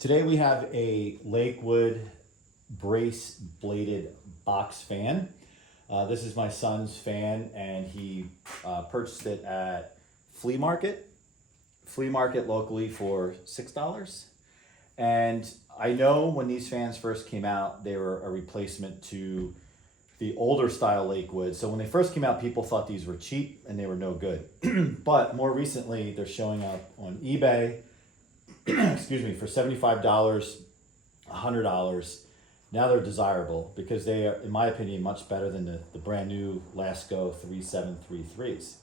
Today we have a Lakewood brace bladed box fan. This is my son's fan, and he purchased it at Flea Market locally for $6. And I know when these fans first came out, they were a replacement to the older style Lakewood. So when they first came out, people thought these were cheap and they were no good. But more recently, they're showing up on eBay, excuse me, for $75, $100. Now they're desirable because they are, in my opinion, much better than the brand new Lasko 3733s.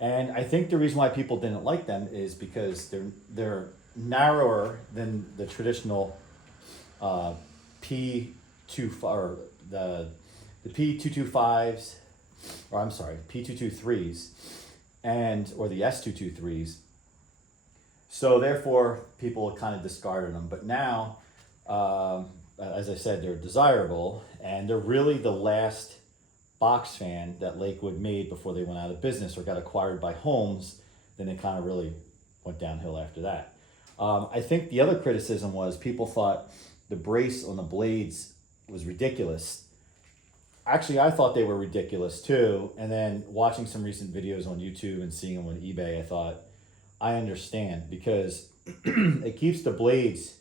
And I think the reason why people didn't like them is because they're narrower than the traditional P2 or the P225s, or I'm sorry, P223s, or the S223s. So therefore, people kind of discarded them. But now, as I said, they're desirable, and they're really the last box fan that Lakewood made before they went out of business or got acquired by Homes. Then it kind of really went downhill after that. I think the other criticism was people thought the brace on the blades was ridiculous. Actually, I thought they were ridiculous too. And then watching some recent videos on YouTube and seeing them on eBay, I thought, I understand, because it keeps the blades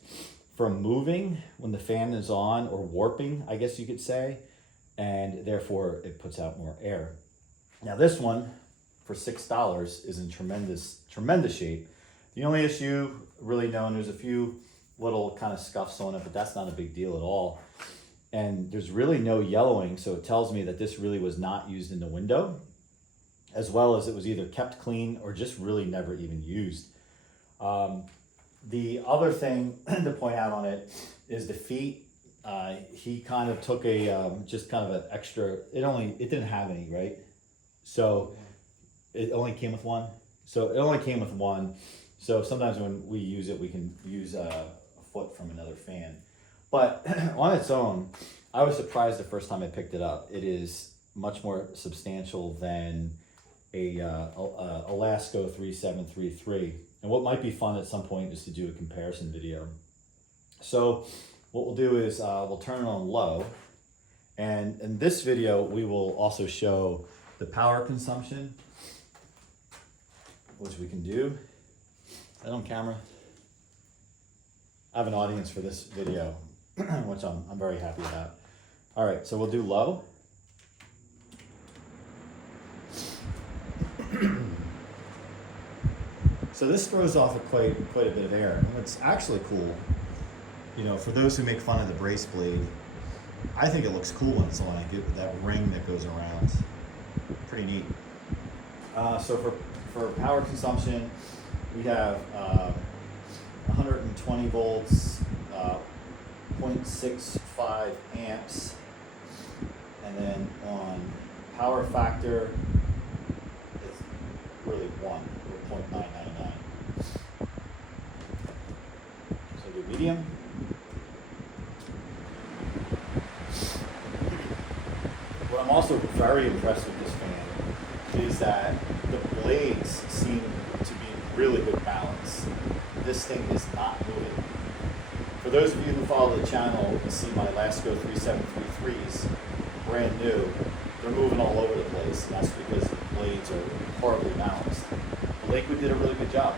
from moving when the fan is on, or warping, I guess you could say, and therefore it puts out more air. Now this one for $6 is in tremendous shape. The only issue really known, there's a few little kind of scuffs on it, but that's not a big deal at all. And there's really no yellowing, so it tells me that this really was not used in the window, as well as it was either kept clean or just really never even used. The other thing to point out on it is the feet. He kind of took just kind of an extra, it didn't have any, right? So it only came with one. So sometimes when we use it, we can use a foot from another fan. But on its own, I was surprised the first time I picked it up. It is much more substantial than a Lasko 3733. And what might be fun at some point is to do a comparison video. So what we'll do is we'll turn it on low. And in this video, we will also show the power consumption, which we can do. Is that on camera? I have an audience for this video, which I'm very happy about. All right, so we'll do low. So this throws off quite a bit of air. And what's actually cool, for those who make fun of the brace blade, I think it looks cool when it's on. I get that ring that goes around. Pretty neat. So for power consumption, we have 120 volts, 0.65 amps, and then on power factor, it's really 0.999. So do medium. What I'm also very impressed with this fan is that the blades seem to be in really good balance. This thing is not moving. For those of you who follow the channel and see my Lasko 3733s, brand new, they're moving all over the place, and that's because the blades are horribly balanced. Lakewood did a really good job.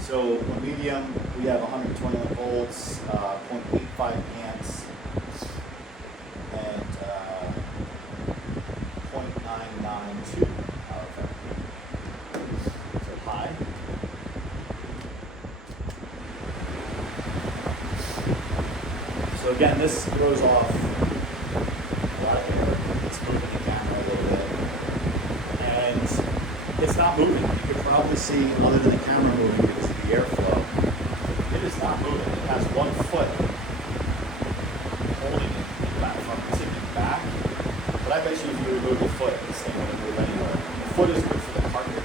So on medium, we have 121 volts, 0.85 amps, and 0.992 power factor. So high. So again, this throws off a lot of air. It's moving the camera a little bit. And it's not moving. You can probably see, other than the camera moving because of the airflow, it is not moving. It has one foot holding it back from sitting back. But I bet you if you remove the foot, this thing wouldn't move anywhere. The foot is good for the carpet,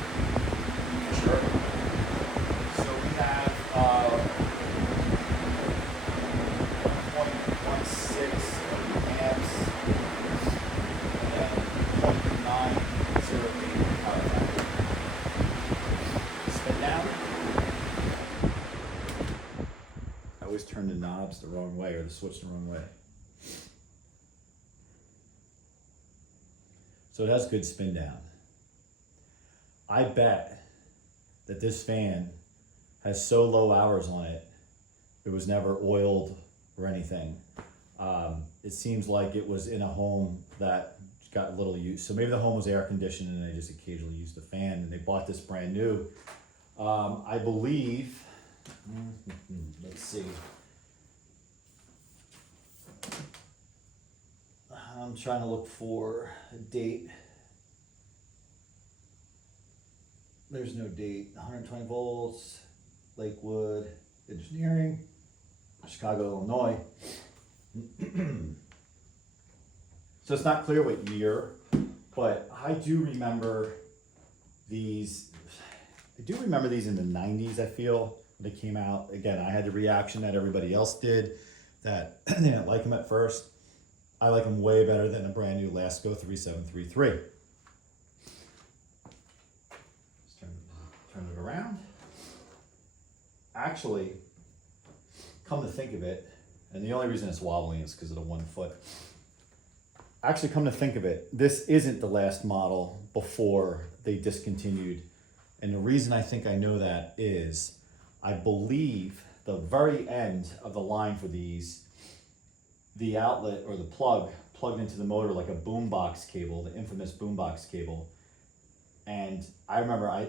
for sure. So we have 0.16 amps and 0.908 power factor. Spin down. always turn the knobs the wrong way or the switch the wrong way. So it has good spin down. I bet that this fan has so low hours on it, it was never oiled or anything. It seems like it was in a home that got little use. So maybe the home was air conditioned and they just occasionally used the fan, and they bought this brand new. I believe, let's see. I'm trying to look for a date. There's no date. 120 volts, Lakewood Engineering, Chicago, Illinois. So it's not clear what year, but I do remember these. I do remember these in the 90s, I feel, when they came out. Again, I had the reaction that everybody else did, that they didn't like them at first. I like them way better than a brand new Lasko 3733. Let's turn it around. Actually, come to think of it, and the only reason it's wobbling is because of the 1 foot. Actually, come to think of it, this isn't the last model before they discontinued. And the reason I think I know that is, I believe the very end of the line for these, the outlet or the plug plugged into the motor like a boombox cable, the infamous boombox cable. And I remember, I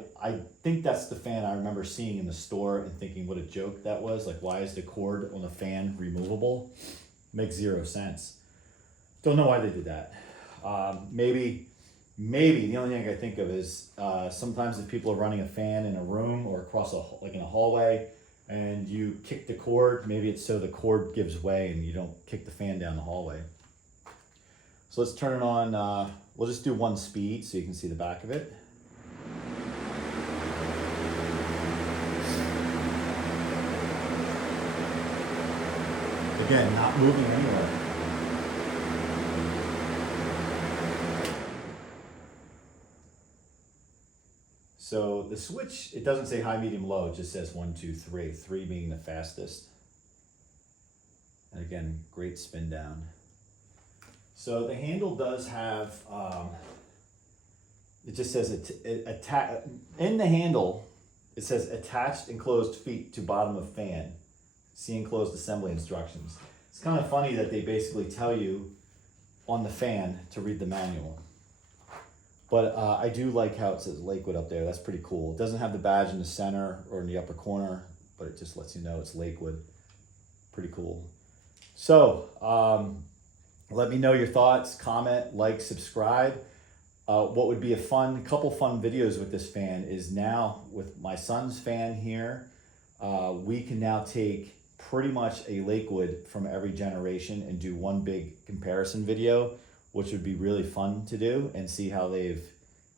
think that's the fan I remember seeing in the store and thinking what a joke that was. Like, why is the cord on the fan removable? Makes zero sense. Don't know why they did that. Maybe the only thing I can think of is sometimes if people are running a fan in a room or across like in a hallway, and you kick the cord, maybe it's so the cord gives way and you don't kick the fan down the hallway. So let's turn it on. We'll just do 1 speed so you can see the back of it. Again, not moving anywhere. So the switch, it doesn't say high, medium, low, it just says 1, 2, 3, 3 being the fastest. And again, great spin down. So the handle does have, it just says in the handle, it says attached enclosed feet to bottom of fan. See enclosed assembly instructions. It's kind of funny that they basically tell you on the fan to read the manual. But I do like how it says Lakewood up there. That's pretty cool. It doesn't have the badge in the center or in the upper corner, but it just lets you know it's Lakewood. Pretty cool. So let me know your thoughts, comment, like, subscribe. What would be a couple fun videos with this fan is now with my son's fan here, we can now take pretty much a Lakewood from every generation and do one big comparison video, which would be really fun to do, and see how they've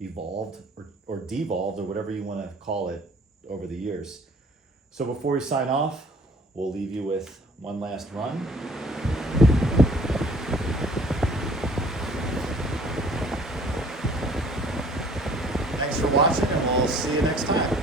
evolved or devolved or whatever you want to call it over the years. So before we sign off, we'll leave you with one last run. Thanks for watching, and we'll see you next time.